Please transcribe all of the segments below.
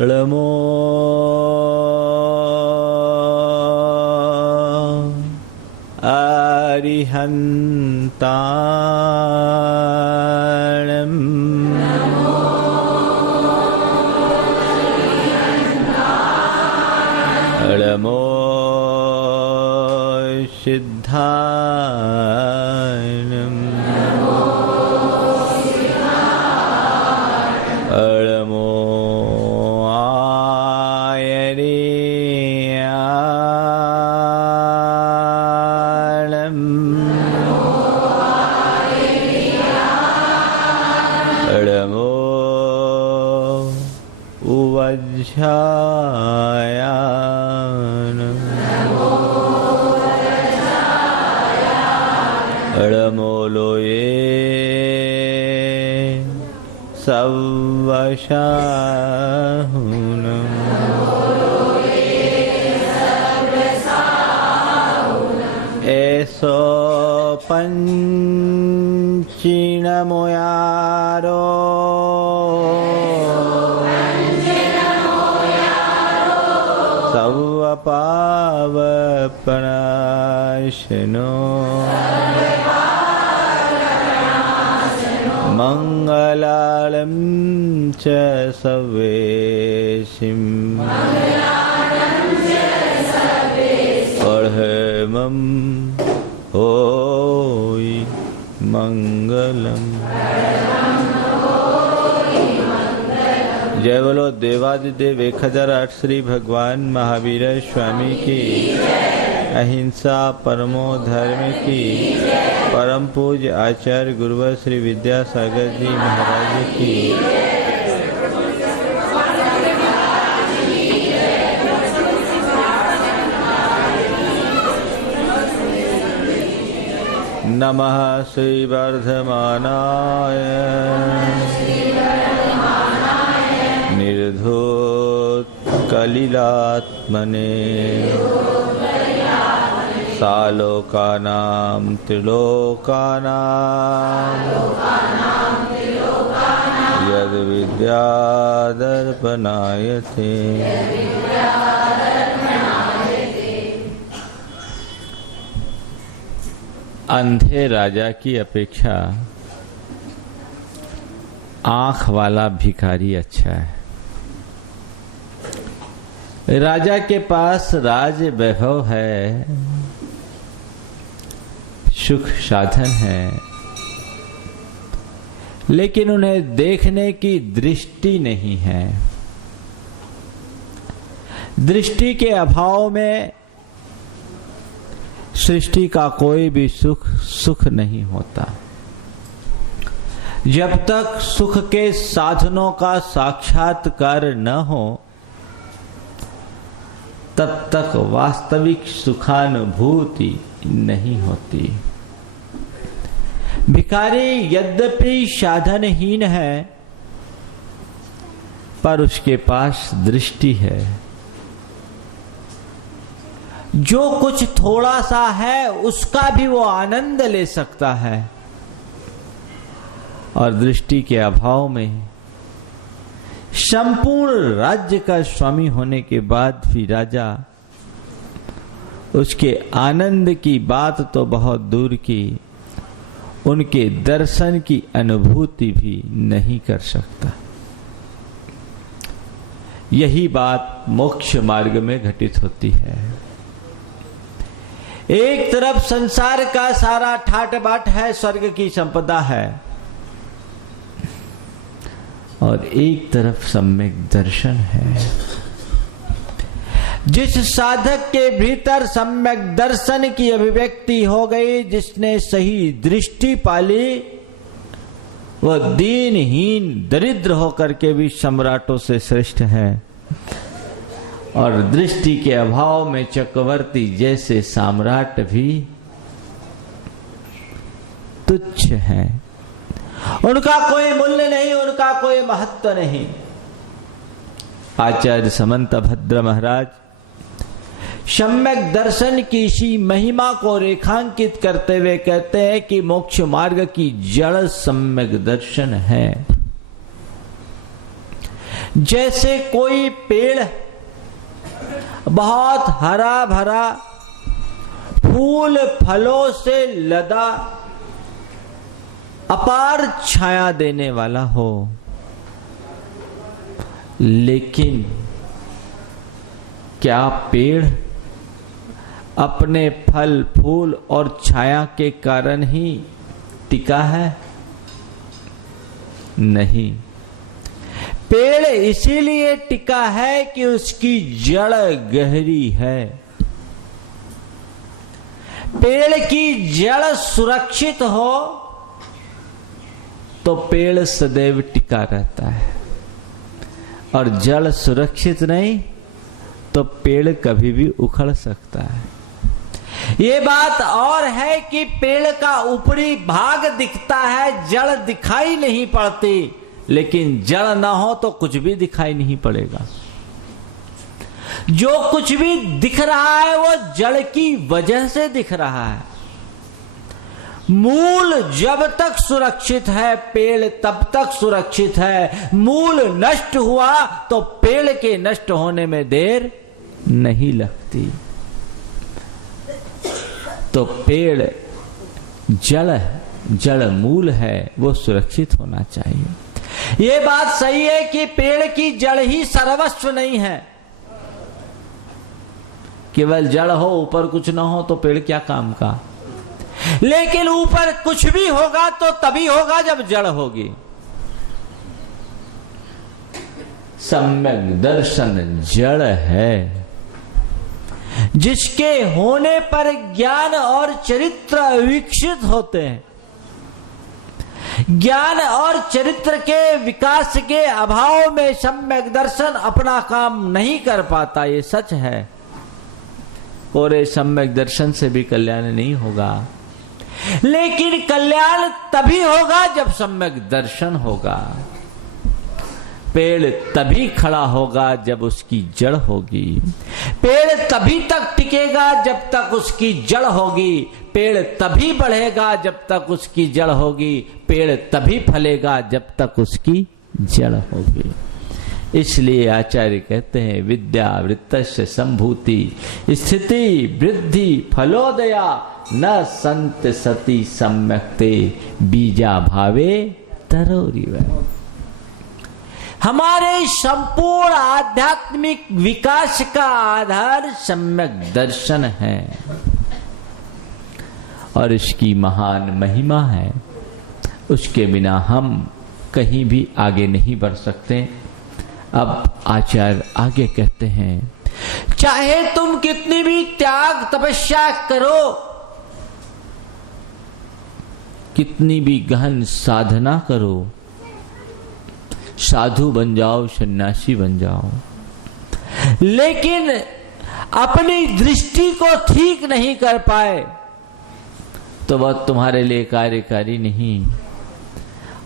ळमो अरिहन्ताणम् ळमो सिद्धानम् ळमो ळमोलोये सवशाहुनम् एसो पंचिनमोयारो सवपावपनाशनो मंगलालं च सवेशिं पढ़मं होय मंगलम। जय बोलो देवादिदेव 1008 श्री भगवान महावीर स्वामी की, अहिंसा परमो धर्म की, परम पूज्य आचार्य गुरुवर श्री विद्यासागर जी महाराज की। नमः श्री वर्धमानाय निर्धूत कलिलात्मने सालोकानां त्रिलोकानां यद विद्यादर्पणायते। अंधे राजा की अपेक्षा आंख वाला भिखारी अच्छा है। राजा के पास राज वैभव है, सुख साधन है, लेकिन उन्हें देखने की दृष्टि नहीं है। दृष्टि के अभाव में सृष्टि का कोई भी सुख नहीं होता। जब तक सुख के साधनों का साक्षात्कार न हो तब तक वास्तविक सुखानुभूति नहीं होती। भिखारी यद्यपि साधनहीन है पर उसके पास दृष्टि है। जो कुछ थोड़ा सा है उसका भी वो आनंद ले सकता है, और दृष्टि के अभाव में संपूर्ण राज्य का स्वामी होने के बाद भी राजा उसके आनंद की बात तो बहुत दूर की, उनके दर्शन की अनुभूति भी नहीं कर सकता। यही बात मोक्ष मार्ग में घटित होती है। एक तरफ संसार का सारा ठाट बाट है, स्वर्ग की संपदा है, और एक तरफ सम्यक दर्शन है। जिस साधक के भीतर सम्यक दर्शन की अभिव्यक्ति हो गई, जिसने सही दृष्टि पाली, वह दीनहीन दरिद्र होकर के भी सम्राटों से श्रेष्ठ है, और दृष्टि के अभाव में चक्रवर्ती जैसे सम्राट भी तुच्छ हैं। उनका कोई मूल्य नहीं, उनका कोई महत्व नहीं। आचार्य समंत भद्र महाराज सम्यक दर्शन की इसी महिमा को रेखांकित करते हुए कहते हैं कि मोक्ष मार्ग की जड़ सम्यक दर्शन है। जैसे कोई पेड़ बहुत हरा भरा फूल फलों से लदा अपार छाया देने वाला हो, लेकिन क्या पेड़ अपने फल फूल और छाया के कारण ही टिका है? नहीं, पेड़ इसीलिए टिका है कि उसकी जड़ गहरी है। पेड़ की जड़ सुरक्षित हो तो पेड़ सदैव टिका रहता है, और जड़ सुरक्षित नहीं तो पेड़ कभी भी उखड़ सकता है। ये बात और है कि पेड़ का ऊपरी भाग दिखता है, जड़ दिखाई नहीं पड़ती, लेकिन जड़ ना हो तो कुछ भी दिखाई नहीं पड़ेगा। जो कुछ भी दिख रहा है वो जड़ की वजह से दिख रहा है। मूल जब तक सुरक्षित है पेड़ तब तक सुरक्षित है। मूल नष्ट हुआ तो पेड़ के नष्ट होने में देर नहीं लगती। तो पेड़ जड़ मूल है, वो सुरक्षित होना चाहिए। ये बात सही है कि पेड़ की जड़ ही सर्वस्व नहीं है। केवल जड़ हो ऊपर कुछ ना हो तो पेड़ क्या काम का। लेकिन ऊपर कुछ भी होगा तो तभी होगा जब जड़ होगी। सम्यक दर्शन जड़ है, जिसके होने पर ज्ञान और चरित्र विकसित होते हैं। ज्ञान और चरित्र के विकास के अभाव में सम्यक दर्शन अपना काम नहीं कर पाता, ये सच है। और ये सम्यक दर्शन से भी कल्याण नहीं होगा, लेकिन कल्याण तभी होगा जब सम्यक दर्शन होगा। पेड़ तभी खड़ा होगा जब उसकी जड़ होगी। पेड़ तभी तक टिकेगा जब तक उसकी जड़ होगी। पेड़ तभी बढ़ेगा जब तक उसकी जड़ होगी। पेड़ तभी फलेगा जब तक उसकी जड़ होगी। इसलिए आचार्य कहते हैं विद्या वृत्तस्य संभूति स्थिति वृद्धि फलोदया न संत सती सम्यक्ते बीजा भावे तरोरिव। हमारे संपूर्ण आध्यात्मिक विकास का आधार सम्यक दर्शन है और इसकी महान महिमा है। उसके बिना हम कहीं भी आगे नहीं बढ़ सकते। अब आचार्य आगे कहते हैं, चाहे तुम कितनी भी त्याग तपस्या करो, कितनी भी गहन साधना करो, साधु बन जाओ, सन्यासी बन जाओ, लेकिन अपनी दृष्टि को ठीक नहीं कर पाए तो वह तुम्हारे लिए कार्यकारी नहीं।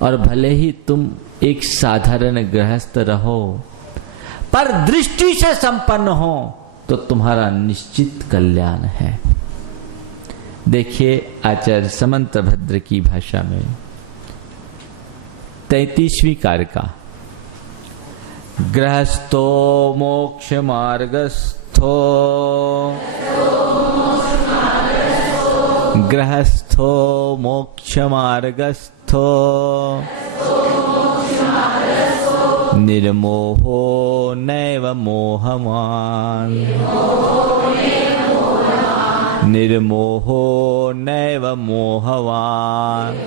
और भले ही तुम एक साधारण गृहस्थ रहो, पर दृष्टि से संपन्न हो तो तुम्हारा निश्चित कल्याण है। देखिए आचार्य समंतभद्र की भाषा में 33वीं कारिका, गृहस्थो मोक्ष मार्गस्थो गृहस्थो मोक्ष मार्गस्थो निर्मोहो नैव मोहवान् निर्मोहो नैव मोहवान्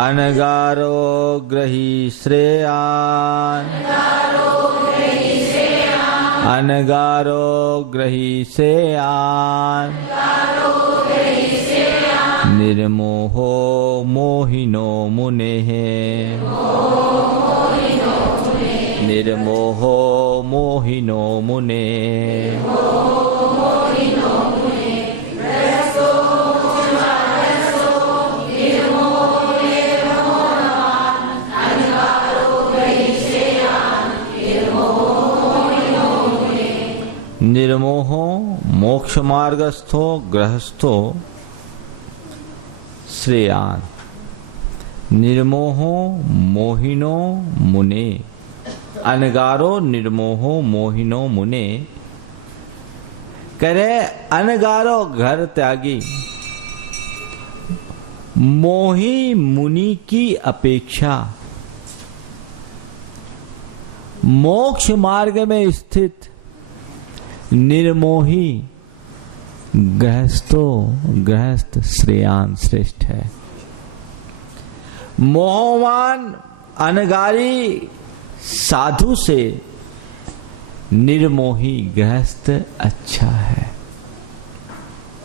अनगारो ग्रही श्रेयान् अनगारो ग्रही श्रेयान् निर्मोहो मोहिनो मुनेः निर्मोहो मोहिनो मुनेः। निर्मोहो मोक्ष मार्गस्थो गृहस्थो श्रेयान। निर्मोहो मोहिनो मुने, अनगारो निर्मोहो मोहिनो मुने। करे अनगारो घर त्यागी, मोही मुनि की अपेक्षा मोक्ष मार्ग में स्थित निर्मोही गृहस्थ श्रेयान श्रेष्ठ है। मोहवान अनगारी साधु से निर्मोही गृहस्थ अच्छा है।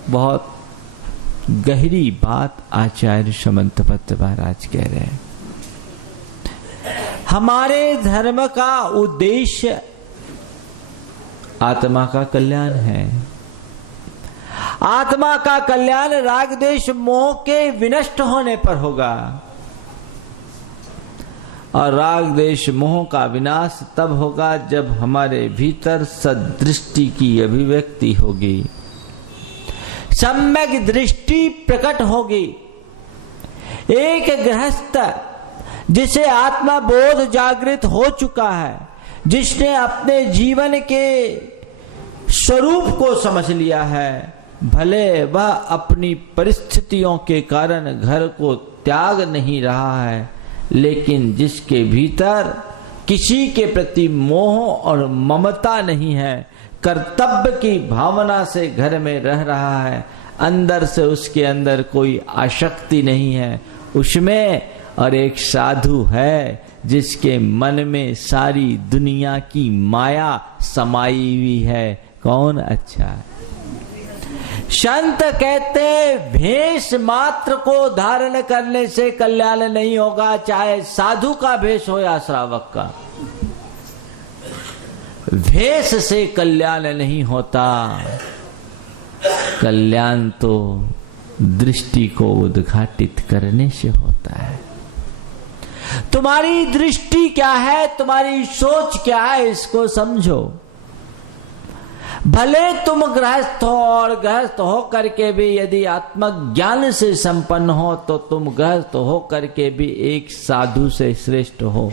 बहुत गहरी बात आचार्य समंतपत्र महाराज कह रहे हैं। हमारे धर्म का उद्देश्य आत्मा का कल्याण है। आत्मा का कल्याण राग द्वेष मोह के विनष्ट होने पर होगा, और राग द्वेष मोह का विनाश तब होगा जब हमारे भीतर सदृष्टि की अभिव्यक्ति होगी, सम्यक दृष्टि प्रकट होगी। एक गृहस्थ जिसे आत्मा बोध जागृत हो चुका है, जिसने अपने जीवन के स्वरूप को समझ लिया है, भले वह अपनी परिस्थितियों के कारण घर को त्याग नहीं रहा है, लेकिन जिसके भीतर किसी के प्रति मोह और ममता नहीं है, कर्तव्य की भावना से घर में रह रहा है, अंदर से उसके अंदर कोई आसक्ति नहीं है उसमें, और एक साधु है जिसके मन में सारी दुनिया की माया समाई हुई है, कौन अच्छा है? संत कहते भेष मात्र को धारण करने से कल्याण नहीं होगा, चाहे साधु का भेष हो या श्रावक का। भेष से कल्याण नहीं होता, कल्याण तो दृष्टि को उद्घाटित करने से होता है। तुम्हारी दृष्टि क्या है, तुम्हारी सोच क्या है, इसको समझो। भले तुम गृहस्थ हो, और गृहस्थ हो करके भी यदि आत्मज्ञान से संपन्न हो तो तुम गृहस्थ हो करके भी एक साधु से श्रेष्ठ हो।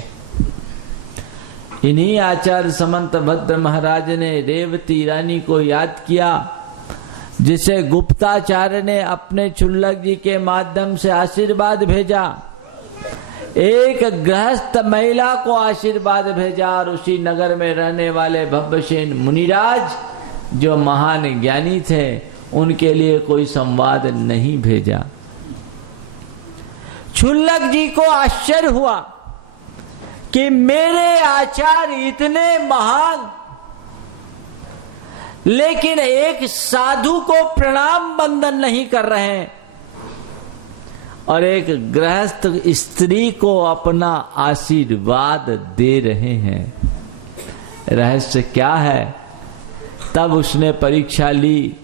इन्हीं आचार्य समंत भद्र महाराज ने रेवती रानी को याद किया, जिसे गुप्ताचार्य ने अपने चुल्लक जी के माध्यम से आशीर्वाद भेजा। एक गृहस्थ महिला को आशीर्वाद भेजा, और उसी नगर में रहने वाले भव्यसेन मुनिराज जो महान ज्ञानी थे, उनके लिए कोई संवाद नहीं भेजा। चुल्लक जी को आश्चर्य हुआ कि मेरे आचार्य इतने महान, लेकिन एक साधु को प्रणाम बंदन नहीं कर रहे हैं, और एक गृहस्थ स्त्री को अपना आशीर्वाद दे रहे हैं। रहस्य क्या है? तब उसने परीक्षा ली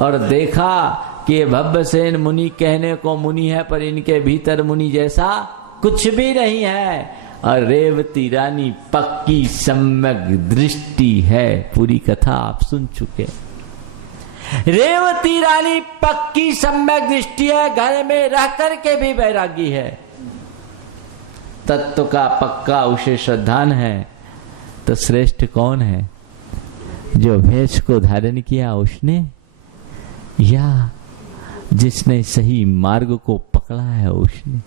और देखा कि भव्यसेन मुनि कहने को मुनि है, पर इनके भीतर मुनि जैसा कुछ भी नहीं है, और रेवती रानी पक्की सम्यक दृष्टि है। पूरी कथा आप सुन चुके। रेवती रानी पक्की सम्यक दृष्टि है, घर में रह करके भी वैरागी है, तत्व का पक्का उसे श्रद्धान है। तो श्रेष्ठ कौन है? जो भेष को धारण किया उसने, या जिसने सही मार्ग को पकड़ा है उसने?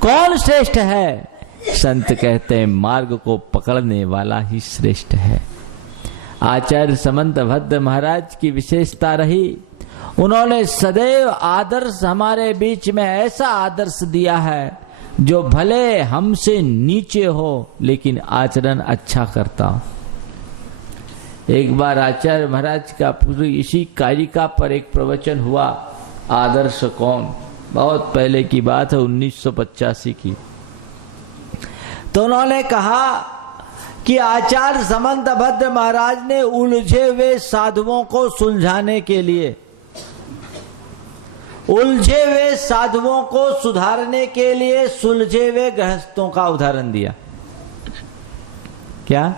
कौन श्रेष्ठ है? संत कहते हैं मार्ग को पकड़ने वाला ही श्रेष्ठ है। आचार्य समंत भद्र महाराज की विशेषता रही, उन्होंने सदैव आदर्श हमारे बीच में ऐसा आदर्श दिया है जो भले हमसे नीचे हो लेकिन आचरण अच्छा करता हो। एक बार आचार्य महाराज का पूरी इसी कारिका पर एक प्रवचन हुआ, आदर्श कौन, बहुत पहले की बात है, 1985 की। तो उन्होंने कहा कि आचार्य समंत भद्र महाराज ने उलझे हुए साधुओं को सुलझाने के लिए, उलझे हुए साधुओं को सुधारने के लिए सुलझे हुए गृहस्थों का उदाहरण दिया। क्या?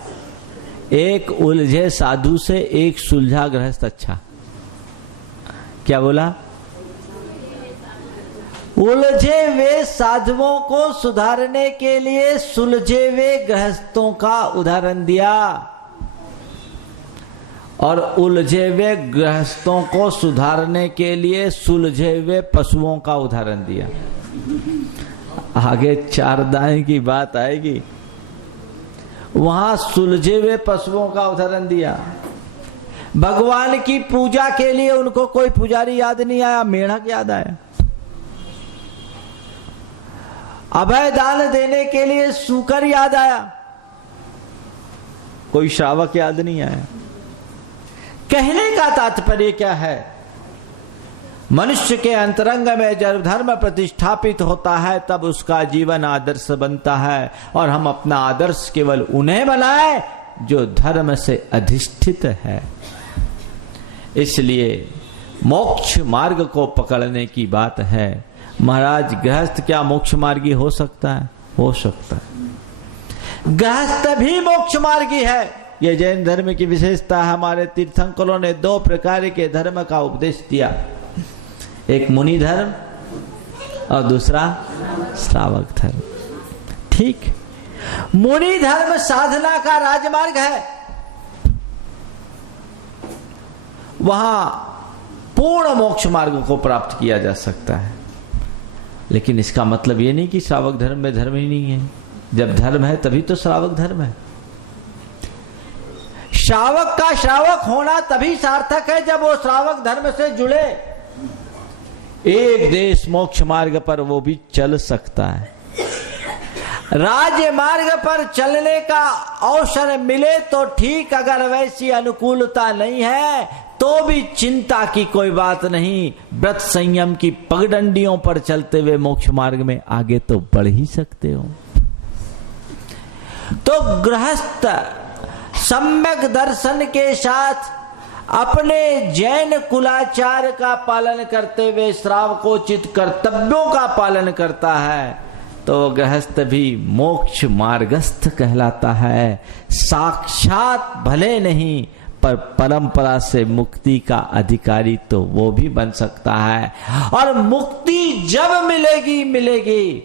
एक उलझे साधु से एक सुलझा गृहस्थ अच्छा। क्या बोला? उलझे हुए साधुओं को सुधारने के लिए सुलझे हुए गृहस्थों का उदाहरण दिया और उलझे हुए गृहस्थों को सुधारने के लिए सुलझे हुए पशुओं का उदाहरण दिया। आगे चारदाई की बात आएगी, वहां सुलझे हुए पशुओं का उदाहरण दिया। भगवान की पूजा के लिए उनको कोई पुजारी याद नहीं आया, मेढक याद आया। अभय दान देने के लिए सूकर याद आया, कोई श्रावक याद नहीं आया। कहने का तात्पर्य क्या है? मनुष्य के अंतरंग में जब धर्म प्रतिष्ठापित होता है तब उसका जीवन आदर्श बनता है, और हम अपना आदर्श केवल उन्हें बनाए जो धर्म से अधिष्ठित है। इसलिए मोक्ष मार्ग को पकड़ने की बात है। महाराज, गृहस्थ क्या मोक्ष मार्गी हो सकता है? हो सकता है, गृहस्थ भी मोक्ष मार्गी है। ये जैन धर्म की विशेषता है। हमारे तीर्थंकरों ने 2 प्रकार के धर्म का उपदेश दिया, एक मुनि धर्म और दूसरा श्रावक धर्म। ठीक, मुनि धर्म साधना का राजमार्ग है, वहां पूर्ण मोक्ष मार्ग को प्राप्त किया जा सकता है। लेकिन इसका मतलब ये नहीं कि श्रावक धर्म में धर्म ही नहीं है। जब धर्म है तभी तो श्रावक धर्म है। श्रावक का श्रावक होना तभी सार्थक है जब वो श्रावक धर्म से जुड़े। एक देश मोक्ष मार्ग पर वो भी चल सकता है। राज्य मार्ग पर चलने का अवसर मिले तो ठीक, अगर वैसी अनुकूलता नहीं है तो भी चिंता की कोई बात नहीं। व्रत संयम की पगडंडियों पर चलते हुए मोक्ष मार्ग में आगे तो बढ़ ही सकते हो। तो गृहस्थ सम्यक दर्शन के साथ अपने जैन कुलाचार का पालन करते हुए श्रावकोचित कर्तव्यों का पालन करता है तो गृहस्थ भी मोक्ष मार्गस्थ कहलाता है। साक्षात भले नहीं पर परंपरा से मुक्ति का अधिकारी तो वो भी बन सकता है। और मुक्ति जब मिलेगी,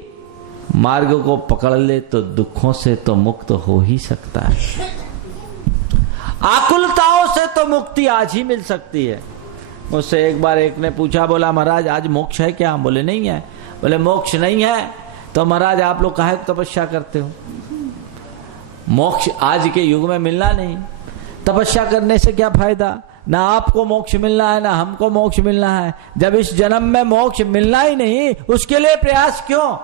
मार्ग को पकड़ ले तो दुखों से तो मुक्त हो ही सकता है। आकुलताओं से तो मुक्ति आज ही मिल सकती है। मुझसे एक बार एक ने पूछा, बोला महाराज आज मोक्ष है क्या? बोले नहीं है। बोले मोक्ष नहीं है तो महाराज आप लोग काहे तपस्या करते हो? मोक्ष आज के युग में मिलना नहीं, तपस्या करने से क्या फायदा? ना आपको मोक्ष मिलना है ना हमको मोक्ष मिलना है। जब इस जन्म में मोक्ष मिलना ही नहीं, उसके लिए प्रयास क्यों?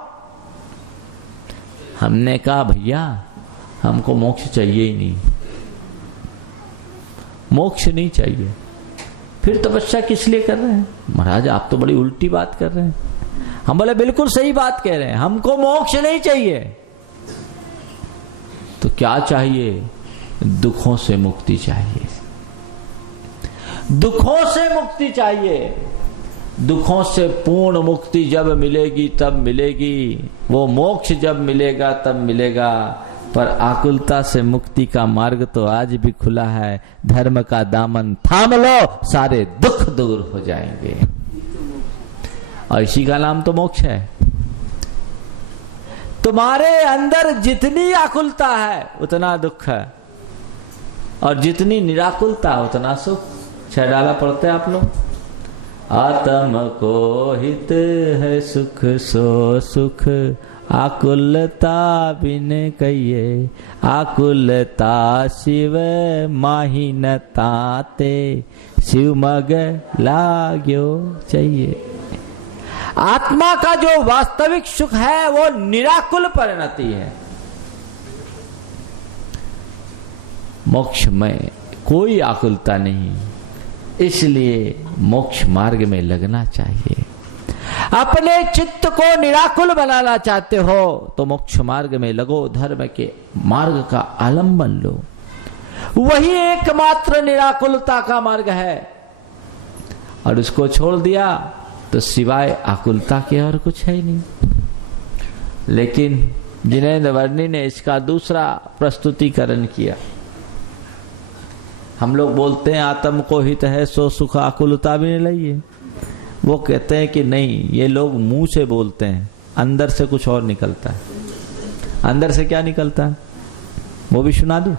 हमने कहा भैया हमको मोक्ष चाहिए ही नहीं, मोक्ष नहीं चाहिए, फिर तपस्या किस लिए कर रहे हैं? महाराज आप तो बड़ी उल्टी बात कर रहे हैं। हम बोले बिल्कुल सही बात कह रहे हैं, हमको मोक्ष नहीं चाहिए। तो क्या चाहिए? दुखों से मुक्ति चाहिए, दुखों से मुक्ति चाहिए। दुखों से पूर्ण मुक्ति जब मिलेगी तब मिलेगी, वो मोक्ष जब मिलेगा तब मिलेगा। पर आकुलता से मुक्ति का मार्ग तो आज भी खुला है। धर्म का दामन थाम लो, सारे दुख दूर हो जाएंगे। और इसी का नाम तो मोक्ष है। तुम्हारे अंदर जितनी आकुलता है उतना दुख है, और जितनी निराकुलता उतना सुख। 6 डाला पढ़ते हैं आप लोग। आत्म को हित है सुख सो सुख, आकुलता बिन कहिए, आकुलता शिव माही न ताते, शिव मग लाग्यो चाहिए। आत्मा का जो वास्तविक सुख है वो निराकुल परिणति है। मोक्ष में कोई आकुलता नहीं, इसलिए मोक्ष मार्ग में लगना चाहिए। अपने चित्त को निराकुल बनाना चाहते हो तो मोक्ष मार्ग में लगो, धर्म के मार्ग का आलंबन लो। वही एकमात्र निराकुलता का मार्ग है, और उसको छोड़ दिया तो सिवाय आकुलता के और कुछ है ही नहीं। लेकिन जिनेंद्र वर्णी ने इसका दूसरा प्रस्तुतिकरण किया। हम लोग बोलते हैं आत्म को हित है सो सुख, आकुलता भी नहीं लइए। वो कहते हैं कि नहीं, ये लोग मुंह से बोलते हैं, अंदर से कुछ और निकलता है। अंदर से क्या निकलता है वो भी सुना दूं?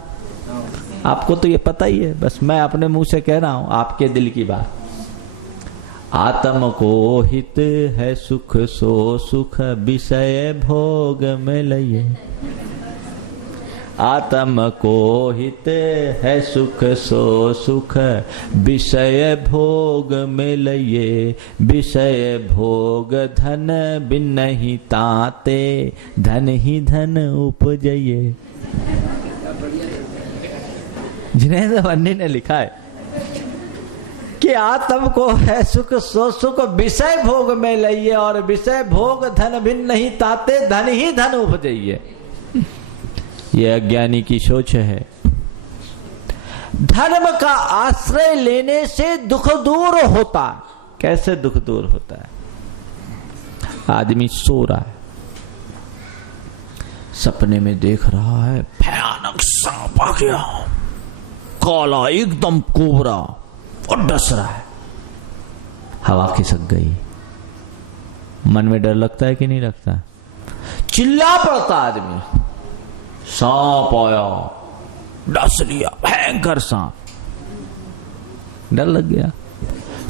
आपको तो ये पता ही है, बस मैं अपने मुंह से कह रहा हूं आपके दिल की बात। आत्म को हित है सुख सो सुख, विषय भोग में लइए। आत्म को हित है सुख सो सुख, विषय भोग में लइए। विषय भोग धन बिन नहीं ताते, धन ही धन उपजइए। जिनेंद्र वन्नी ने लिखा है कि आत्म को है सुख सो सुख, विषय भोग में लइए, और विषय भोग धन बिन नहीं ताते, धन ही धन उपजइए। ये अज्ञानी की सोच है। धर्म का आश्रय लेने से दुख दूर होता। कैसे दुख दूर होता है? आदमी सो रहा है, सपने में देख रहा है भयानक सांप आ गया, काला एकदम कोबरा, और डस रहा है। हवा खिसक गई, मन में डर लगता है कि नहीं लगता? चिल्ला पड़ता आदमी, सांप आया, डस लिया, भयंकर सांप, डर लग गया।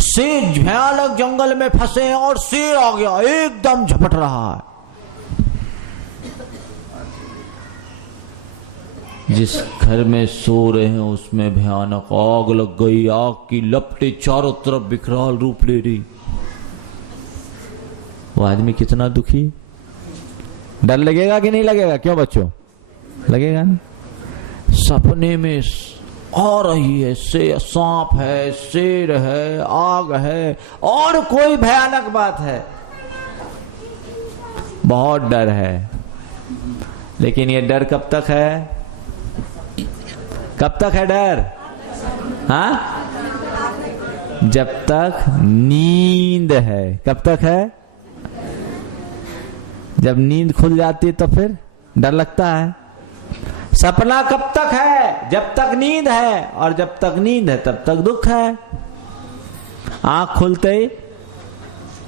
शेर भयानक जंगल में फंसे हैं और शेर आ गया, एकदम झपट रहा है। जिस घर में सो रहे हैं उसमें भयानक आग लग गई, आग की लपटें चारों तरफ विकराल रूप ले रही। वो आदमी कितना दुखी। डर लगेगा कि नहीं लगेगा? क्यों बच्चों? लगेगा ना। सपने में आ रही है, से सांप है, शेर है, आग है, और कोई भयानक बात है, बहुत डर है। लेकिन ये डर कब तक है? कब तक है डर? हाँ, जब तक नींद है। कब तक है? जब नींद खुल जाती है तो फिर डर लगता है। सपना कब तक है? जब तक नींद है, और जब तक नींद है तब तक दुख है। आंख खुलते ही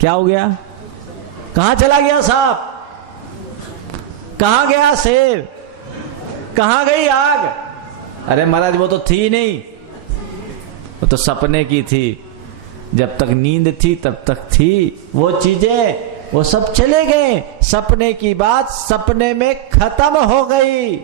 क्या हो गया? कहां चला गया सांप? कहां गया शेर? कहां गई आग? अरे महाराज वो तो थी नहीं, वो तो सपने की थी। जब तक नींद थी तब तक थी वो चीजें, वो सब चले गए। सपने की बात सपने में खत्म हो गई।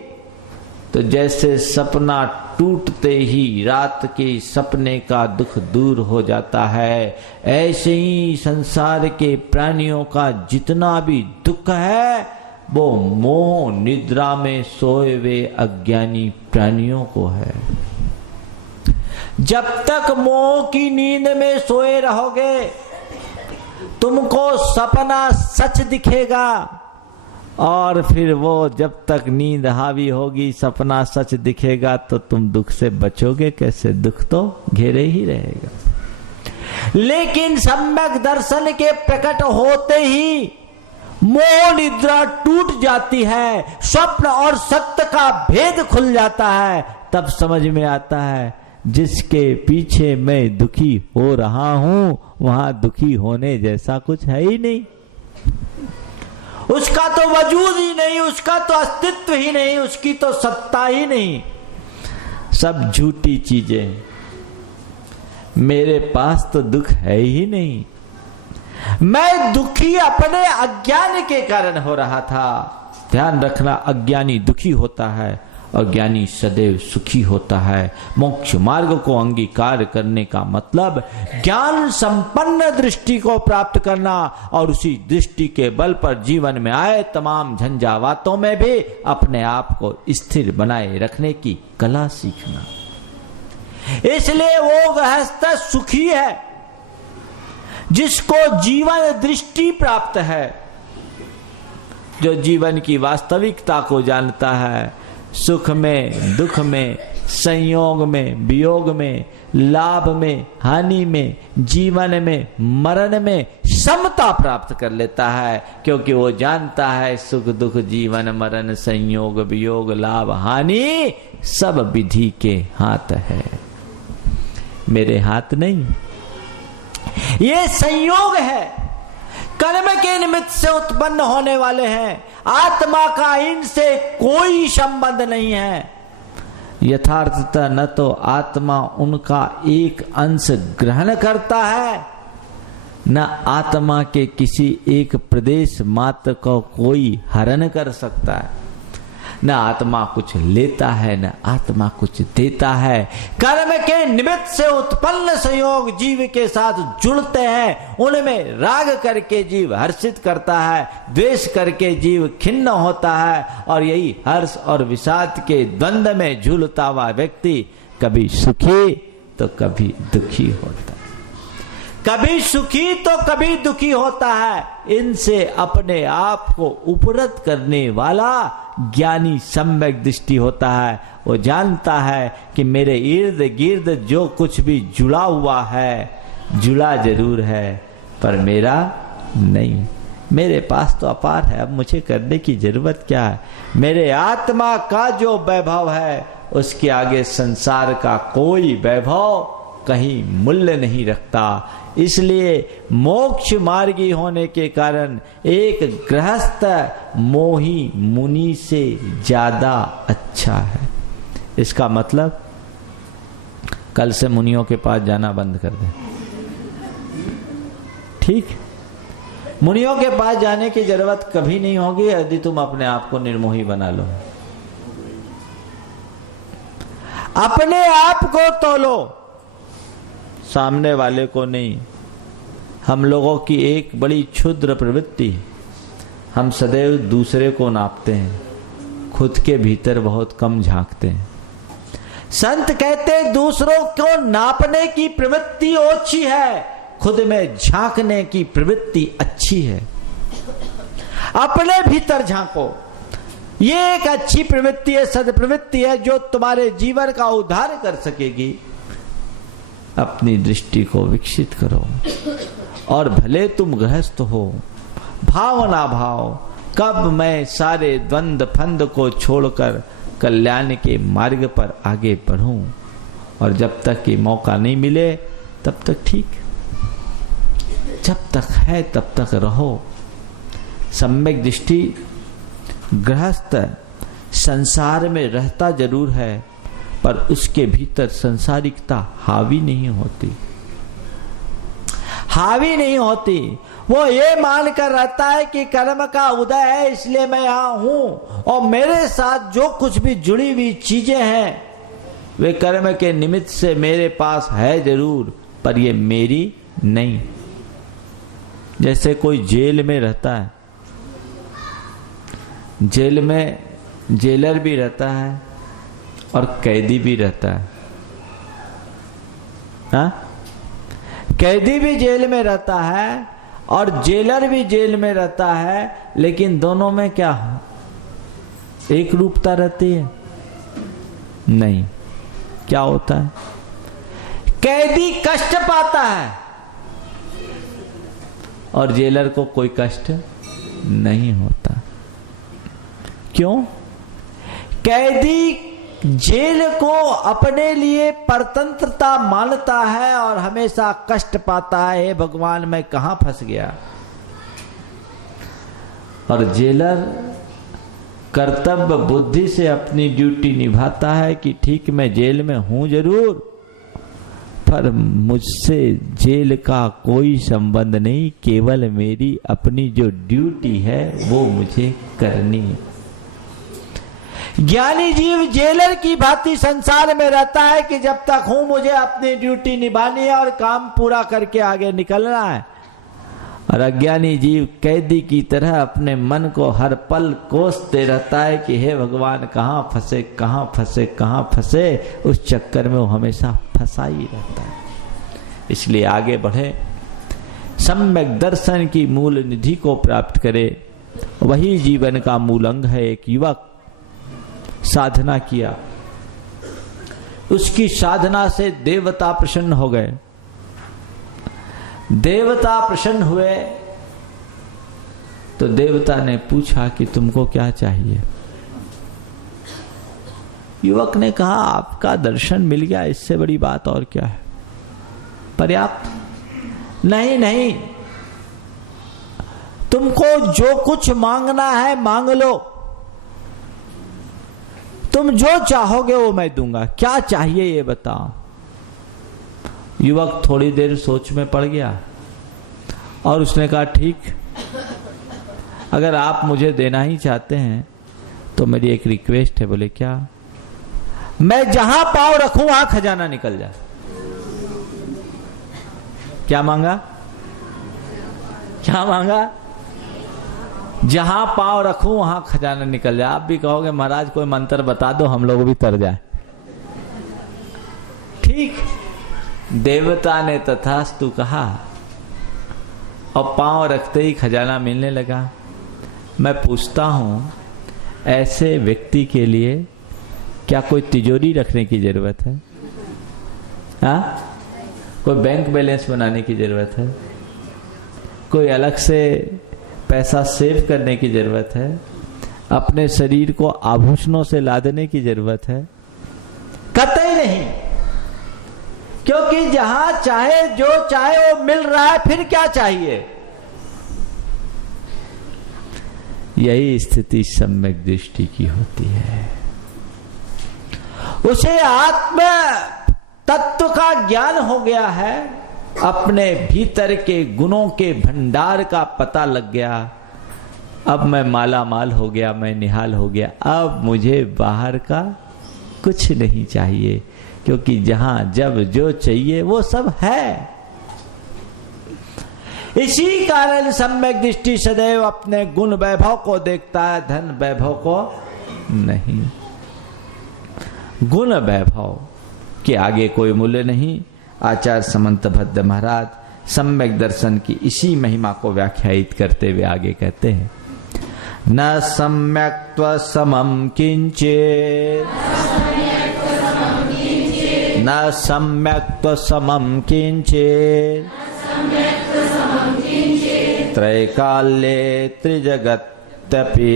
तो जैसे सपना टूटते ही रात के सपने का दुख दूर हो जाता है, ऐसे ही संसार के प्राणियों का जितना भी दुख है वो मोह निद्रा में सोए हुए अज्ञानी प्राणियों को है। जब तक मोह की नींद में सोए रहोगे तुमको सपना सच दिखेगा, और फिर वो जब तक नींद हावी होगी सपना सच दिखेगा तो तुम दुख से बचोगे कैसे? दुख तो घेरे ही रहेगा। लेकिन सम्यक दर्शन के प्रकट होते ही मोह निद्रा टूट जाती है, स्वप्न और सत्य का भेद खुल जाता है। तब समझ में आता है जिसके पीछे मैं दुखी हो रहा हूं वहां दुखी होने जैसा कुछ है ही नहीं। उसका तो वजूद ही नहीं, उसका तो अस्तित्व ही नहीं, उसकी तो सत्ता ही नहीं। सब झूठी चीजें। मेरे पास तो दुख है ही नहीं। मैं दुखी अपने अज्ञान के कारण हो रहा था। ध्यान रखना, अज्ञानी दुखी होता है और ज्ञानी सदैव सुखी होता है। मोक्ष मार्ग को अंगीकार करने का मतलब ज्ञान संपन्न दृष्टि को प्राप्त करना, और उसी दृष्टि के बल पर जीवन में आए तमाम झंझावातों में भी अपने आप को स्थिर बनाए रखने की कला सीखना। इसलिए वो गृहस्थ सुखी है जिसको जीवन दृष्टि प्राप्त है, जो जीवन की वास्तविकता को जानता है। सुख में, दुख में, संयोग में, वियोग में, लाभ में, हानि में, जीवन में, मरण में समता प्राप्त कर लेता है, क्योंकि वो जानता है सुख दुख, जीवन मरण, संयोग वियोग, लाभ हानि सब विधि के हाथ है, मेरे हाथ नहीं। ये संयोग है, कर्म के निमित्त से उत्पन्न होने वाले हैं। आत्मा का इनसे कोई संबंध नहीं है। यथार्थतः न तो आत्मा उनका एक अंश ग्रहण करता है, न आत्मा के किसी एक प्रदेश मात्र को कोई हरण कर सकता है। न आत्मा कुछ लेता है, न आत्मा कुछ देता है। कर्म के निमित्त से उत्पन्न संयोग जीव के साथ जुड़ते हैं। उनमें राग करके जीव हर्षित करता है, द्वेष करके जीव खिन्न होता है, और यही हर्ष और विषाद के द्वंद्व में झूलता हुआ व्यक्ति कभी सुखी तो कभी दुखी होता है, कभी सुखी तो कभी दुखी होता है। इनसे अपने आप को उपरत करने वाला ज्ञानी सम्यक दृष्टि होता है। वो जानता है कि मेरे इर्द गिर्द जो कुछ भी जुड़ा हुआ है, जुड़ा जरूर है पर मेरा नहीं। मेरे पास तो अपार है, अब मुझे करने की जरूरत क्या है। मेरे आत्मा का जो वैभव है उसके आगे संसार का कोई वैभव कहीं मूल्य नहीं रखता। इसलिए मोक्ष मार्गी होने के कारण एक गृहस्थ मोही मुनि से ज्यादा अच्छा है। इसका मतलब कल से मुनियों के पास जाना बंद कर दें, ठीक? मुनियों के पास जाने की जरूरत कभी नहीं होगी यदि तुम अपने आप को निर्मोही बना लो। अपने आप को तोलो, सामने वाले को नहीं। हम लोगों की एक बड़ी क्षुद्र प्रवृत्ति, हम सदैव दूसरे को नापते हैं, खुद के भीतर बहुत कम झांकते हैं। संत कहते दूसरों को नापने की प्रवृत्ति ओछी है, खुद में झांकने की प्रवृत्ति अच्छी है। अपने भीतर झांको, ये एक अच्छी प्रवृत्ति है, सद्प्रवृत्ति है जो तुम्हारे जीवन का उद्धार कर सकेगी। अपनी दृष्टि को विकसित करो, और भले तुम गृहस्थ हो, भावना भाव कब मैं सारे द्वंद फंद को छोड़कर कल्याण के मार्ग पर आगे बढ़ूं, और जब तक ये मौका नहीं मिले तब तक ठीक, जब तक है तब तक रहो। सम्यक दृष्टि गृहस्थ संसार में रहता जरूर है पर उसके भीतर संसारिकता हावी नहीं होती, हावी नहीं होती। वो ये मानकर रहता है कि कर्म का उदय है इसलिए मैं यहां हूं, और मेरे साथ जो कुछ भी जुड़ी हुई चीजें हैं वे कर्म के निमित्त से मेरे पास है जरूर पर ये मेरी नहीं। जैसे कोई जेल में रहता है, जेल में जेलर भी रहता है और कैदी भी रहता है। हाँ? कैदी भी जेल में रहता है और जेलर भी जेल में रहता है, लेकिन दोनों में क्या एक रूपता रहती है? नहीं। क्या होता है? कैदी कष्ट पाता है और जेलर को कोई कष्ट नहीं होता। क्यों? कैदी जेल को अपने लिए परतंत्रता मानता है और हमेशा कष्ट पाता है, हे भगवान मैं कहां फंस गया। और जेलर कर्तव्य बुद्धि से अपनी ड्यूटी निभाता है कि ठीक मैं जेल में हूं जरूर पर मुझसे जेल का कोई संबंध नहीं, केवल मेरी अपनी जो ड्यूटी है वो मुझे करनी है। ज्ञानी जीव जेलर की भांति संसार में रहता है कि जब तक हूं मुझे अपनी ड्यूटी निभानी है और काम पूरा करके आगे निकलना है, और अज्ञानी जीव कैदी की तरह अपने मन को हर पल कोसते रहता है कि हे भगवान कहां फंसे कहां फंसे कहां फंसे। उस चक्कर में वो हमेशा फंसा ही रहता है। इसलिए आगे बढ़े, सम्यक दर्शन की मूल निधि को प्राप्त करे, वही जीवन का मूल अंग है। एक युवक साधना किया, उसकी साधना से देवता प्रसन्न हो गए। देवता प्रसन्न हुए तो देवता ने पूछा कि तुमको क्या चाहिए। युवक ने कहा आपका दर्शन मिल गया, इससे बड़ी बात और क्या है, पर्याप्त। नहीं नहीं, तुमको जो कुछ मांगना है मांग लो, तुम जो चाहोगे वो मैं दूंगा, क्या चाहिए ये बताओ। युवक थोड़ी देर सोच में पड़ गया और उसने कहा ठीक, अगर आप मुझे देना ही चाहते हैं तो मेरी एक रिक्वेस्ट है। बोले क्या? मैं जहां पांव रखूं वहां खजाना निकल जाए। क्या मांगा? क्या मांगा? जहां पांव रखूं वहां खजाना निकल जाए। आप भी कहोगे महाराज कोई मंत्र बता दो हम लोग भी तर जाए। ठीक, देवता ने तथास्तु कहा और पांव रखते ही खजाना मिलने लगा। मैं पूछता हूं, ऐसे व्यक्ति के लिए क्या कोई तिजोरी रखने की जरूरत है? हाँ? कोई बैंक बैलेंस बनाने की जरूरत है? कोई अलग से पैसा सेव करने की जरूरत है? अपने शरीर को आभूषणों से लादने की जरूरत है? कतई नहीं, क्योंकि जहां चाहे जो चाहे वो मिल रहा है, फिर क्या चाहिए। यही स्थिति सम्यक दृष्टि की होती है। उसे आत्म तत्व का ज्ञान हो गया है, अपने भीतर के गुणों के भंडार का पता लग गया। अब मैं माला माल हो गया, मैं निहाल हो गया, अब मुझे बाहर का कुछ नहीं चाहिए, क्योंकि जहां जब जो चाहिए वो सब है। इसी कारण सम्यक दृष्टि सदैव अपने गुण वैभव को देखता है, धन वैभव को नहीं। गुण वैभव के आगे कोई मूल्य नहीं। आचार्य समंत भद्र महाराज सम्यक दर्शन की इसी महिमा को व्याख्यायित करते हुए आगे कहते हैं, न सम्यक्त्व समम किंचित्, न सम्यक्त्व समम किंचित्, त्रैकाल्ये त्रिजगत्यपि,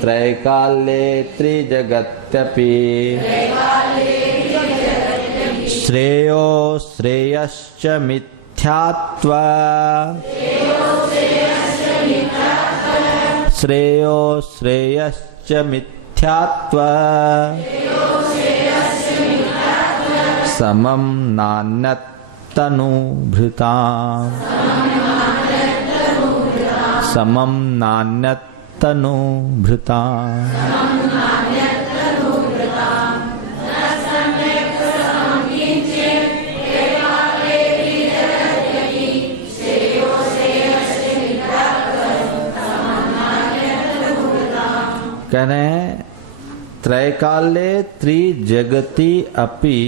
त्रैकाल्ये त्रिजगत्यपि, श्रेयो श्रेयश्च मिथ्यात्व, श्रेयो श्रेयश्च मिथ्यात्व, समम नान्यत् तनुभृताम्, समम नान्यत् तनुभृताम्। कह रहे हैं त्रैकाल्ये त्रिजगति अपि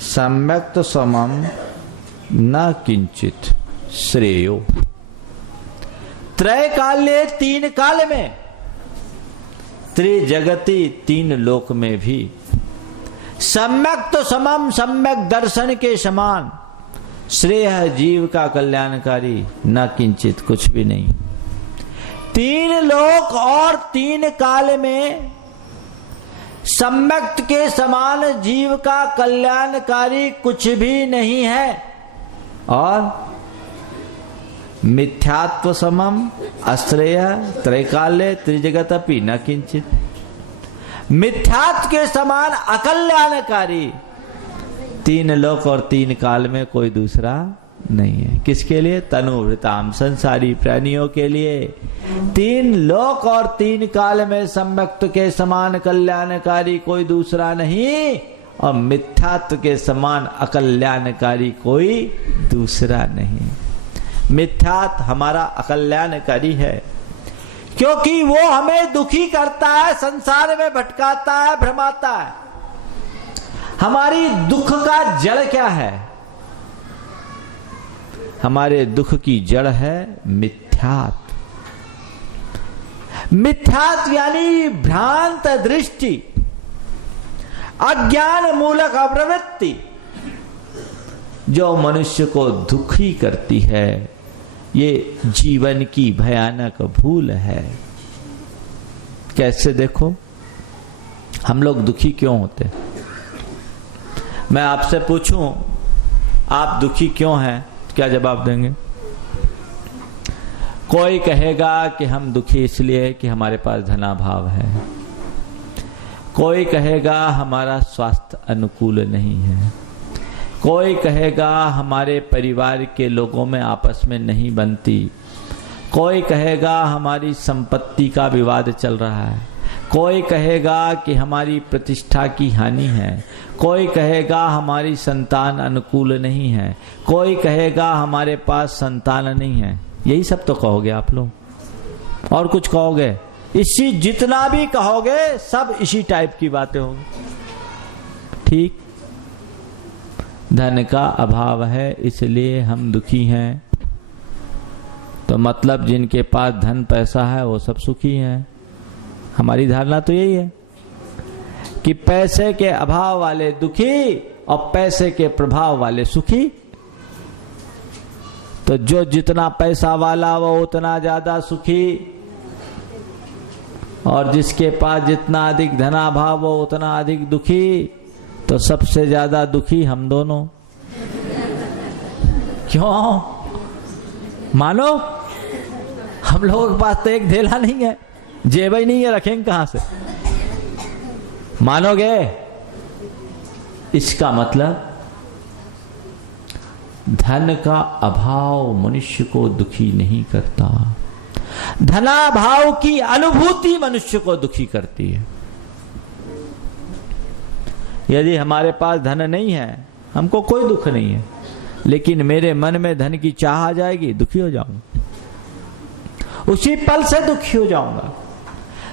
सम्यक्त समम न किंचित श्रेयो। त्रैकाल्ये तीन काल में, त्रिजगति तीन लोक में भी, सम्यक तो समम सम्यक दर्शन के समान श्रेय जीव का कल्याणकारी न किंचित कुछ भी नहीं। तीन लोक और तीन काल में सम्यक्त के समान जीव का कल्याणकारी कुछ भी नहीं है। और मिथ्यात्व समम अश्रेय त्रैकाल्ये त्रिजगत अपि न किंचित, मिथ्यात्व के समान अकल्याणकारी तीन लोक और तीन काल में कोई दूसरा नहीं है। किसके लिए? तनुभृताम, संसारी प्राणियों के लिए। तीन लोक और तीन काल में सम्यक्त के समान कल्याणकारी कोई दूसरा नहीं, और मिथ्यात्व के समान अकल्याणकारी कोई दूसरा नहीं। मिथ्यात्व हमारा अकल्याणकारी है, क्योंकि वो हमें दुखी करता है, संसार में भटकाता है, भ्रमाता है। हमारी दुख का जड़ क्या है? हमारे दुख की जड़ है मिथ्यात्व। मिथ्यात्व यानी भ्रांत दृष्टि, अज्ञान मूलक प्रवृत्ति, जो मनुष्य को दुखी करती है। ये जीवन की भयानक भूल है। कैसे? देखो, हम लोग दुखी क्यों होते? मैं आपसे पूछूं, आप दुखी क्यों हैं? क्या जवाब देंगे? कोई कहेगा कि हम दुखी इसलिए कि हमारे पास धनाभाव है। कोई कहेगा हमारा स्वास्थ्य अनुकूल नहीं है। कोई कहेगा हमारे परिवार के लोगों में आपस में नहीं बनती। कोई कहेगा हमारी संपत्ति का विवाद चल रहा है। कोई कहेगा कि हमारी प्रतिष्ठा की हानि है। कोई कहेगा हमारी संतान अनुकूल नहीं है। कोई कहेगा हमारे पास संतान नहीं है। यही सब तो कहोगे आप लोग, और कुछ कहोगे? इसी जितना भी कहोगे सब इसी टाइप की बातें होंगी। ठीक, धन का अभाव है इसलिए हम दुखी हैं, तो मतलब जिनके पास धन पैसा है वो सब सुखी हैं। हमारी धारणा तो यही है कि पैसे के अभाव वाले दुखी और पैसे के प्रभाव वाले सुखी। तो जो जितना पैसा वाला वो उतना ज्यादा सुखी, और जिसके पास जितना अधिक धनाभाव वो उतना अधिक दुखी। तो सबसे ज्यादा दुखी हम दोनों। क्यों? मानो हम लोगों के पास तो एक धेला नहीं है, जेब ही नहीं है, रखेंगे कहां से? मानोगे? इसका मतलब धन का अभाव मनुष्य को दुखी नहीं करता, धनाभाव की अनुभूति मनुष्य को दुखी करती है। यदि हमारे पास धन नहीं है, हमको कोई दुख नहीं है, लेकिन मेरे मन में धन की चाह आ जाएगी, दुखी हो जाऊंगा, उसी पल से दुखी हो जाऊंगा।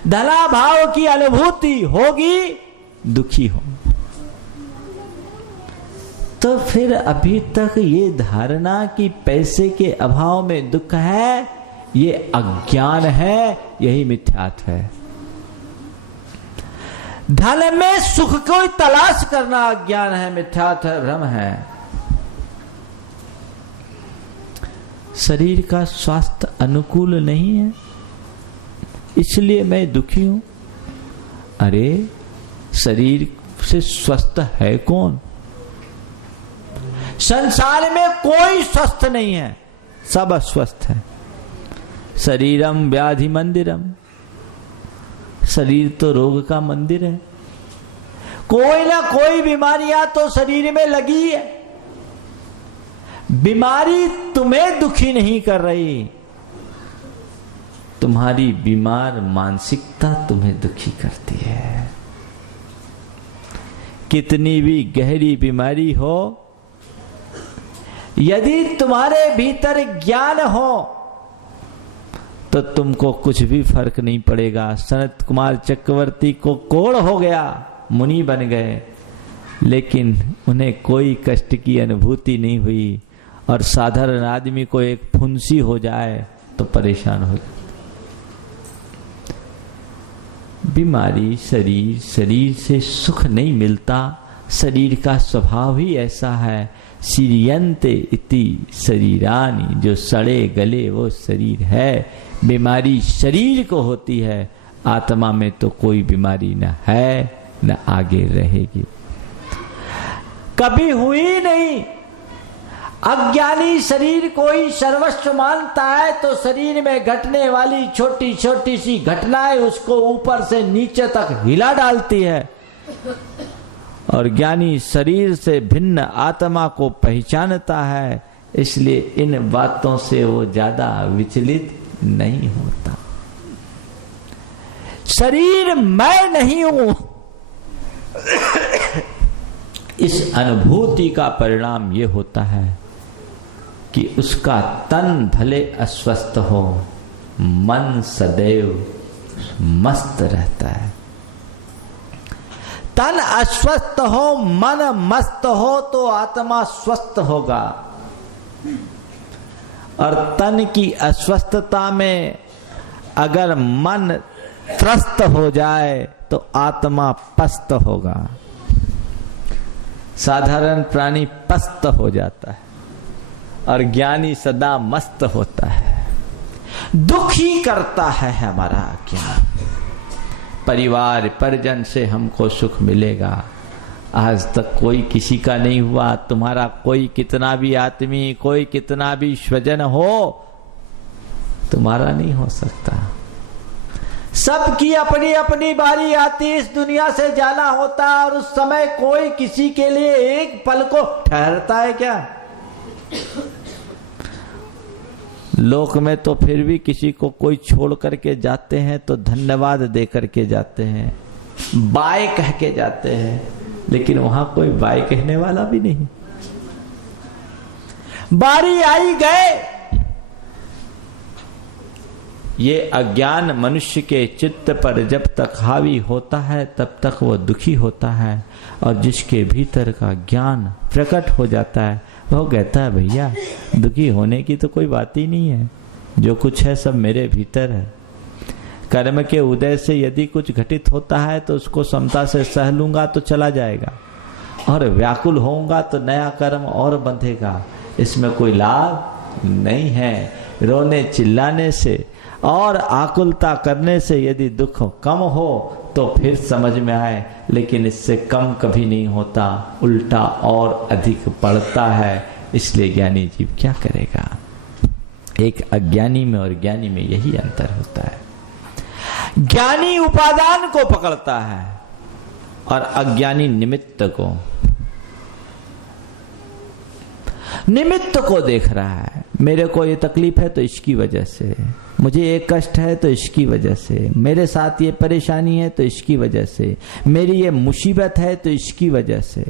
धनाभाव की अनुभूति होगी, दुखी हो। तो फिर अभी तक ये धारणा कि पैसे के अभाव में दुख है, ये अज्ञान है, यही मिथ्यात्व है। धन में सुख को तलाश करना अज्ञान है, मिथ्यात्व है, भ्रम है। शरीर का स्वास्थ्य अनुकूल नहीं है इसलिए मैं दुखी हूं। अरे शरीर से स्वस्थ है कौन? संसार में कोई स्वस्थ नहीं है, सब अस्वस्थ है। शरीरम व्याधि मंदिरम, शरीर तो रोग का मंदिर है। कोई ना कोई बीमारियां तो शरीर में लगी है। बीमारी तुम्हें दुखी नहीं कर रही, तुम्हारी बीमार मानसिकता तुम्हें दुखी करती है। कितनी भी गहरी बीमारी हो, यदि तुम्हारे भीतर ज्ञान हो तो तुमको कुछ भी फर्क नहीं पड़ेगा। सनत कुमार चक्रवर्ती को कोढ़ हो गया, मुनि बन गए, लेकिन उन्हें कोई कष्ट की अनुभूति नहीं हुई। और साधारण आदमी को एक फुंसी हो जाए तो परेशान हो जाए। बीमारी शरीर, शरीर से सुख नहीं मिलता, शरीर का स्वभाव ही ऐसा है। सीरियंते इति शरीरानी, जो सड़े गले वो शरीर है। बीमारी शरीर को होती है, आत्मा में तो कोई बीमारी न है न आगे रहेगी, कभी हुई नहीं। अज्ञानी शरीर को ही सर्वस्व मानता है, तो शरीर में घटने वाली छोटी छोटी सी घटनाएं उसको ऊपर से नीचे तक हिला डालती है। और ज्ञानी शरीर से भिन्न आत्मा को पहचानता है, इसलिए इन बातों से वो ज्यादा विचलित नहीं होता। शरीर मैं नहीं हूं, इस अनुभूति का परिणाम ये होता है कि उसका तन भले अस्वस्थ हो, मन सदैव मस्त रहता है। तन अस्वस्थ हो, मन मस्त हो तो आत्मा स्वस्थ होगा। और तन की अस्वस्थता में अगर मन त्रस्त हो जाए तो आत्मा पस्त होगा। साधारण प्राणी पस्त हो जाता है और ज्ञानी सदा मस्त होता है। दुखी करता है हमारा ज्ञान। परिवार परिजन से हमको सुख मिलेगा, आज तक कोई किसी का नहीं हुआ। तुम्हारा कोई कितना भी आदमी, कोई कितना भी स्वजन हो, तुम्हारा नहीं हो सकता। सबकी अपनी अपनी बारी आती, इस दुनिया से जाना होता है, और उस समय कोई किसी के लिए एक पल को ठहरता है क्या? लोक में तो फिर भी किसी को कोई छोड़ करके जाते हैं तो धन्यवाद दे करके जाते हैं, बाय कह के जाते हैं, लेकिन वहां कोई बाय कहने वाला भी नहीं। बारी आई गए। ये अज्ञान मनुष्य के चित्त पर जब तक हावी होता है तब तक वो दुखी होता है, और जिसके भीतर का ज्ञान प्रकट हो जाता है वो कहता है भैया दुखी होने की तो कोई बात ही नहीं है, जो कुछ है सब मेरे भीतर है। कर्म के उदय से यदि कुछ घटित होता है तो उसको समता से सह लूंगा तो चला जाएगा, और व्याकुल होऊंगा तो नया कर्म और बंधेगा। इसमें कोई लाभ नहीं है। रोने चिल्लाने से और आकुलता करने से यदि दुख कम हो तो फिर समझ में आए, लेकिन इससे कम कभी नहीं होता, उल्टा और अधिक बढ़ता है। इसलिए ज्ञानी जीव क्या करेगा? एक अज्ञानी में और ज्ञानी में यही अंतर होता है। ज्ञानी उपादान को पकड़ता है और अज्ञानी निमित्त को, निमित्त को देख रहा है। मेरे को ये तकलीफ है तो इसकी वजह से, मुझे ये कष्ट है तो इसकी वजह से, मेरे साथ ये परेशानी है तो इसकी वजह से, मेरी ये मुसीबत है तो इसकी वजह से।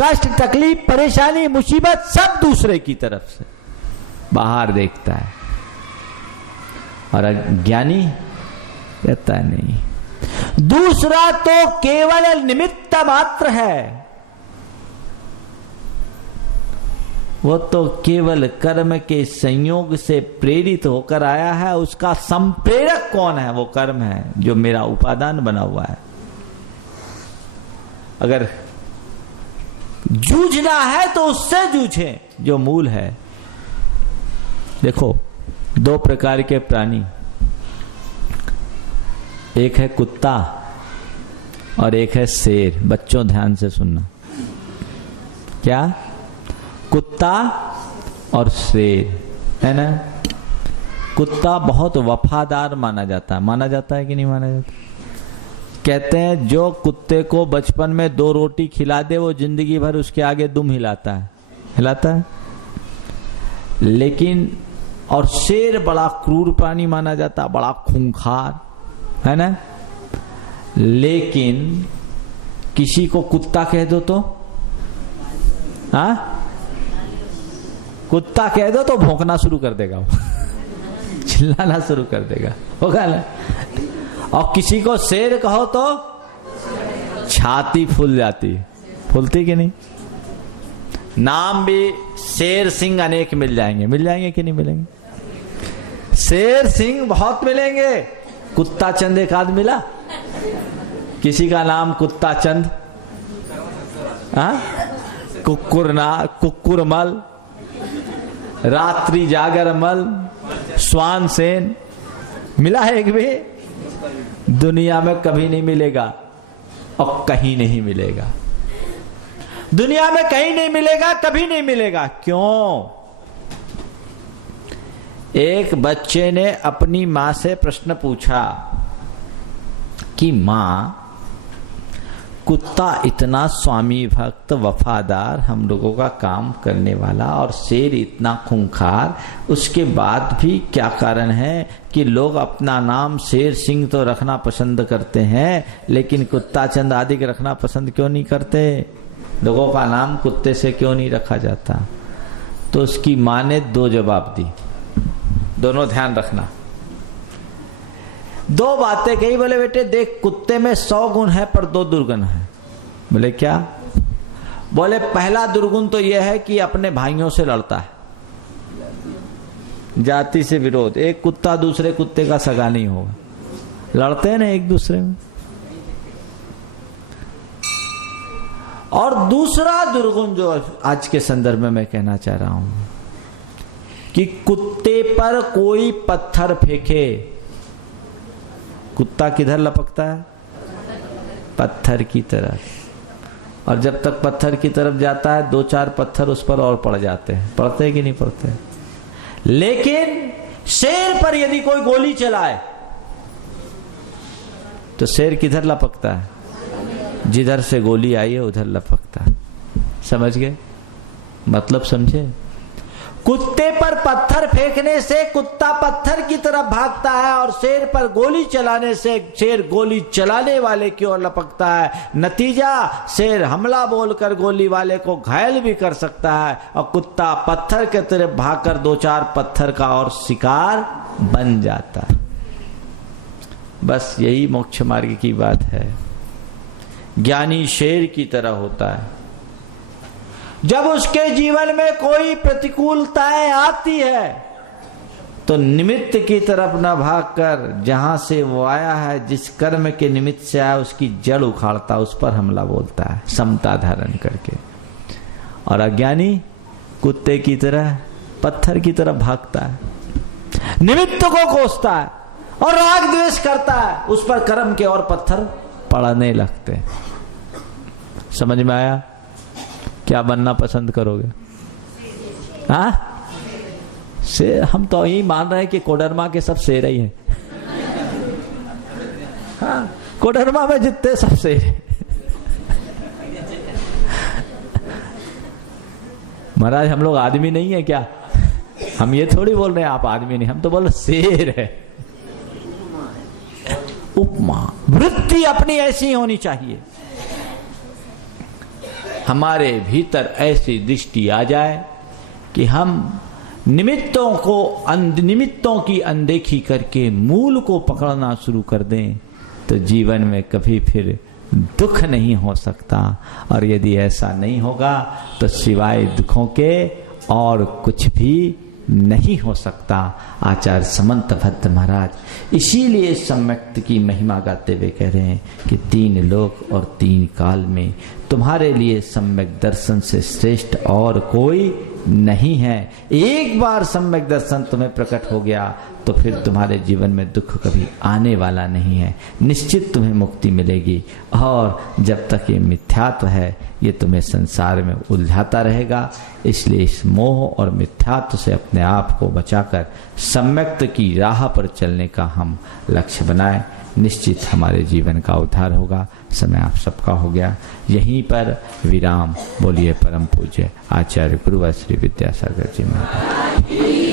कष्ट, तकलीफ, परेशानी, मुसीबत सब दूसरे की तरफ से बाहर देखता है, और अज्ञानी कहता नहीं। दूसरा तो केवल निमित्त मात्र है, वो तो केवल कर्म के संयोग से प्रेरित होकर आया है। उसका संप्रेरक कौन है? वो कर्म है जो मेरा उपादान बना हुआ है। अगर जूझना है तो उससे जूझे जो मूल है। देखो, दो प्रकार के प्राणी, एक है कुत्ता और एक है शेर। बच्चों ध्यान से सुनना, क्या? कुत्ता और शेर, है ना? कुत्ता बहुत वफादार माना जाता है कि नहीं माना जाता? कहते हैं जो कुत्ते को बचपन में 2 रोटी खिला दे वो जिंदगी भर उसके आगे दुम हिलाता है। लेकिन और शेर बड़ा क्रूर प्राणी माना जाता, बड़ा खूंखार, है ना? लेकिन किसी को कुत्ता कह दो तो, हाँ, कुत्ता कह दो तो भौंकना शुरू कर देगा वो चिल्लाना शुरू कर देगा, होगा ना? और किसी को शेर कहो तो छाती फूल जाती, फूलती कि नहीं? नाम भी शेर सिंह अनेक मिल जाएंगे कि नहीं मिलेंगे? शेर सिंह बहुत मिलेंगे। कुत्ता चंद एक आध मिला? किसी का नाम कुत्ता चंद, हाँ? कुक्कुरमल, रात्रि जागरमल, स्वान सेन मिला है एक भी? दुनिया में कभी नहीं मिलेगा और कहीं नहीं मिलेगा। दुनिया में कहीं नहीं मिलेगा, कभी नहीं मिलेगा। क्यों? एक बच्चे ने अपनी मां से प्रश्न पूछा कि मां, कुत्ता इतना स्वामी भक्त, वफादार, हम लोगों का काम करने वाला, और शेर इतना खूंखार, उसके बाद भी क्या कारण है कि लोग अपना नाम शेर सिंह तो रखना पसंद करते हैं, लेकिन कुत्ता चंद आदि के रखना पसंद क्यों नहीं करते? लोगों का नाम कुत्ते से क्यों नहीं रखा जाता? तो उसकी मां ने 2 जवाब दी, दोनों ध्यान रखना। 2 बातें कही। बोले बेटे देख, कुत्ते में 100 गुण है पर 2 दुर्गुण है। बोले क्या? बोले पहला दुर्गुण तो यह है कि अपने भाइयों से लड़ता है, जाति से विरोध। एक कुत्ता दूसरे कुत्ते का सगा नहीं होगा, लड़ते हैं ना एक दूसरे में। और दूसरा दुर्गुण जो आज के संदर्भ में मैं कहना चाह रहा हूं कि कुत्ते पर कोई पत्थर फेंके, कुत्ता किधर लपकता है? पत्थर की तरफ। और जब तक पत्थर की तरफ जाता है 2-4 पत्थर उस पर और पड़ जाते हैं। पड़ते हैं कि नहीं पड़ते? लेकिन शेर पर यदि कोई गोली चलाए तो शेर किधर लपकता है? जिधर से गोली आई है उधर लपकता है। समझ गए? मतलब समझे? कुत्ते पर पत्थर फेंकने से कुत्ता पत्थर की तरफ भागता है और शेर पर गोली चलाने से शेर गोली चलाने वाले की ओर लपकता है। नतीजा, शेर हमला बोलकर गोली वाले को घायल भी कर सकता है और कुत्ता पत्थर के तरफ भागकर 2-4 पत्थर का और शिकार बन जाता है। बस यही मोक्ष मार्ग की बात है। ज्ञानी शेर की तरह होता है। जब उसके जीवन में कोई प्रतिकूलताएं आती है तो निमित्त की तरफ न भागकर जहां से वो आया है, जिस कर्म के निमित्त से आया, उसकी जड़ उखाड़ता, उस पर हमला बोलता है समता धारण करके। और अज्ञानी कुत्ते की तरह पत्थर की तरफ भागता है, निमित्त को कोसता है और राग द्वेष करता है, उस पर कर्म के और पत्थर पड़ने लगते हैं। समझ में आया? क्या बनना पसंद करोगे? हाँ, शेर। हम तो यही मान रहे हैं कि कोडरमा के सब शेर ही हैं। हाँ, कोडरमा में जितने सब शेर हैं। महाराज हम लोग आदमी नहीं है क्या? हम ये थोड़ी बोल रहे हैं आप आदमी नहीं, हम तो बोल रहे शेर है। उपमा वृत्ति अपनी ऐसी होनी चाहिए, हमारे भीतर ऐसी दृष्टि आ जाए कि हम निमित्तों की अनदेखी करके मूल को पकड़ना शुरू कर दें तो जीवन में कभी फिर दुख नहीं हो सकता। और यदि ऐसा नहीं होगा तो सिवाय दुखों के और कुछ भी नहीं हो सकता। आचार्य समंत भद्र महाराज इसीलिए सम्यक्त की महिमा गाते हुए कह रहे हैं कि 3 लोक और 3 काल में तुम्हारे लिए सम्यक दर्शन से श्रेष्ठ और कोई नहीं है। एक बार सम्यक दर्शन तुम्हें प्रकट हो गया तो फिर तुम्हारे जीवन में दुख कभी आने वाला नहीं है। निश्चित तुम्हें मुक्ति मिलेगी। और जब तक ये मिथ्यात्व है ये तुम्हें संसार में उलझाता रहेगा। इसलिए इस मोह और मिथ्यात्व से अपने आप को बचाकर सम्यक्त की राह पर चलने का हम लक्ष्य बनाएं। निश्चित हमारे जीवन का उद्धार होगा। समय आप सबका हो गया। यहीं पर विराम। बोलिए परम पूज्य आचार्य गुरुवर श्री विद्यासागर जी महाराज।